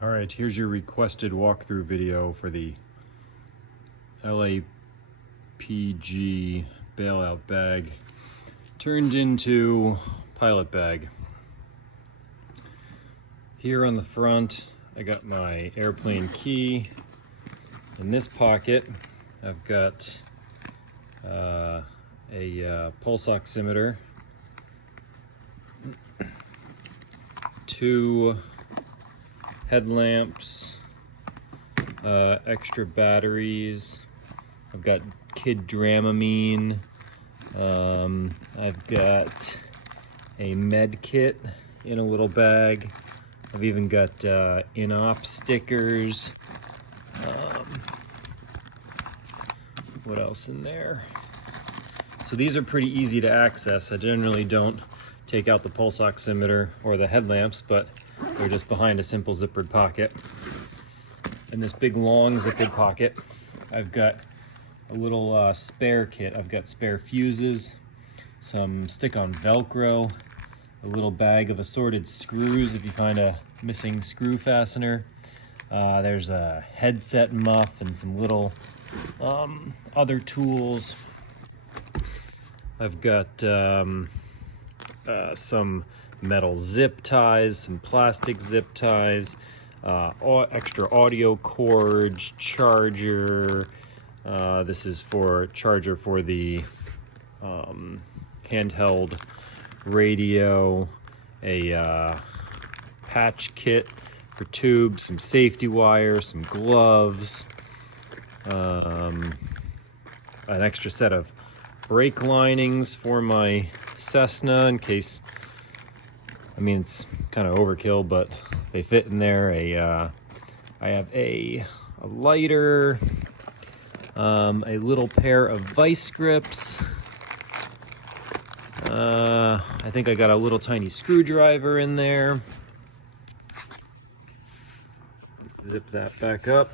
All right, here's your requested walkthrough video for the Lapg bailout bag turned into pilot bag. Here on the front, I got my airplane key. In this pocket, I've got a pulse oximeter, 2 headlamps, extra batteries. I've got kid Dramamine. I've got a med kit in a little bag. I've even got in-op stickers. What else in there? So these are pretty easy to access. I generally don't take out the pulse oximeter or the headlamps, but they're just behind a simple zippered pocket. In this big long zippered pocket, I've got a little spare kit. I've got spare fuses, some stick-on Velcro, a little bag of assorted screws if you find a missing screw fastener. There's a headset muff and some little other tools. I've got some metal zip ties, some plastic zip ties, extra audio cords, charger. This is for charger for the handheld radio, a patch kit for tubes, some safety wire, some gloves, an extra set of brake linings for my Cessna in case, I mean, it's kind of overkill, but they fit in there. I have a lighter, a little pair of vice grips. I think I got a little tiny screwdriver in there. Zip that back up.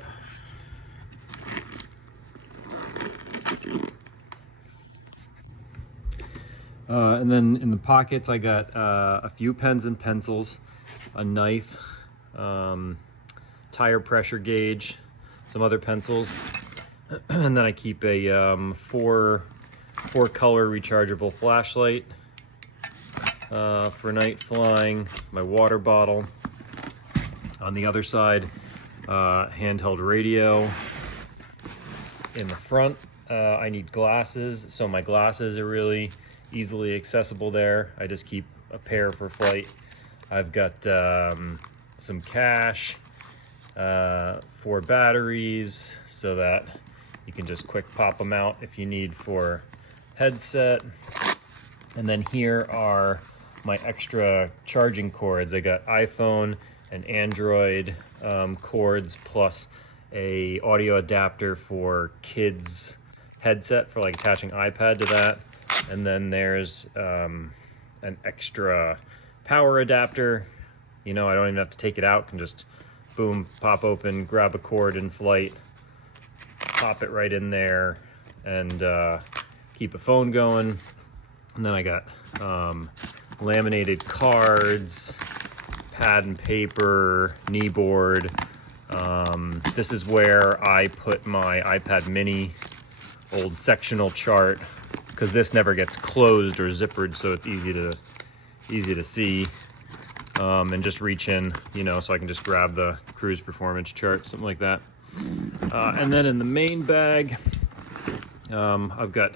And then in the pockets, I got a few pens and pencils, a knife, tire pressure gauge, some other pencils, and then I keep a four color rechargeable flashlight for night flying, my water bottle. On the other side, handheld radio. In the front, I need glasses, so my glasses are really easily accessible there. I just keep a pair for flight. I've got some cash, 4 batteries, so that you can just quick pop them out if you need for headset. And then here are my extra charging cords. I got iPhone and Android cords, plus a audio adapter for kids headset for like attaching iPad to that. And then there's an extra power adapter. You know, I don't even have to take it out. Can just boom, pop open, grab a cord in flight, pop it right in there, and keep a phone going. And then I got laminated cards, pad and paper, knee board. This is where I put my iPad mini old sectional chart, because this never gets closed or zippered, so it's easy to see, and just reach in, you know, so I can just grab the cruise performance chart, something like that. And then in the main bag, I've got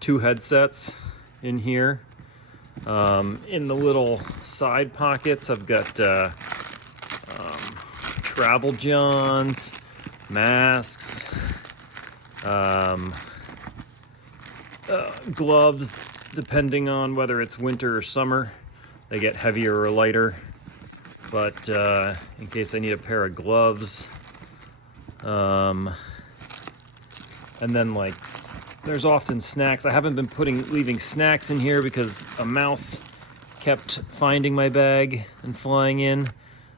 2 headsets in here. In the little side pockets, I've got travel johns, masks, gloves, depending on whether it's winter or summer. They get heavier or lighter, but in case I need a pair of gloves. And then like there's often snacks. I haven't been leaving snacks in here because a mouse kept finding my bag and flying in.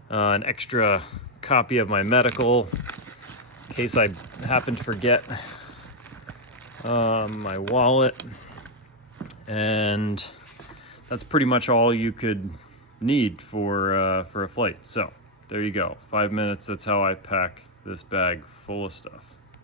An extra copy of my medical in case I happen to forget. My wallet, and that's pretty much all you could need for a flight. So there you go. 5 minutes, that's how I pack this bag full of stuff.